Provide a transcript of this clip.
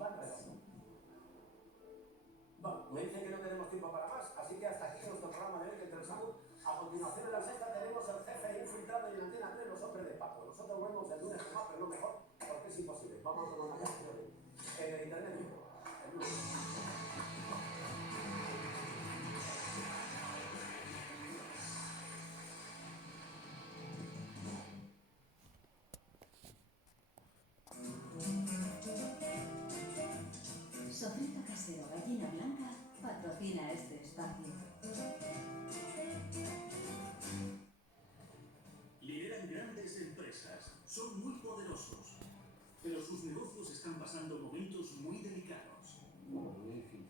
van redondo. Bueno, me dicen que no tenemos tiempo para más, así que hasta aquí nuestro programa de hoy de Telesalud. A continuación en la sexta tenemos el jefe infiltrado y en Antena 3 los hombres de Paco. Nosotros volvemos el lunes más, pero no mejor, porque es imposible. Vamos a tomar una canción. Internet vivo. El lunes. Sofrito casero gallina blanca patrocina este espacio. Lideran grandes empresas, son muy poderosos, pero sus negocios están pasando momentos muy delicados. Magnífico.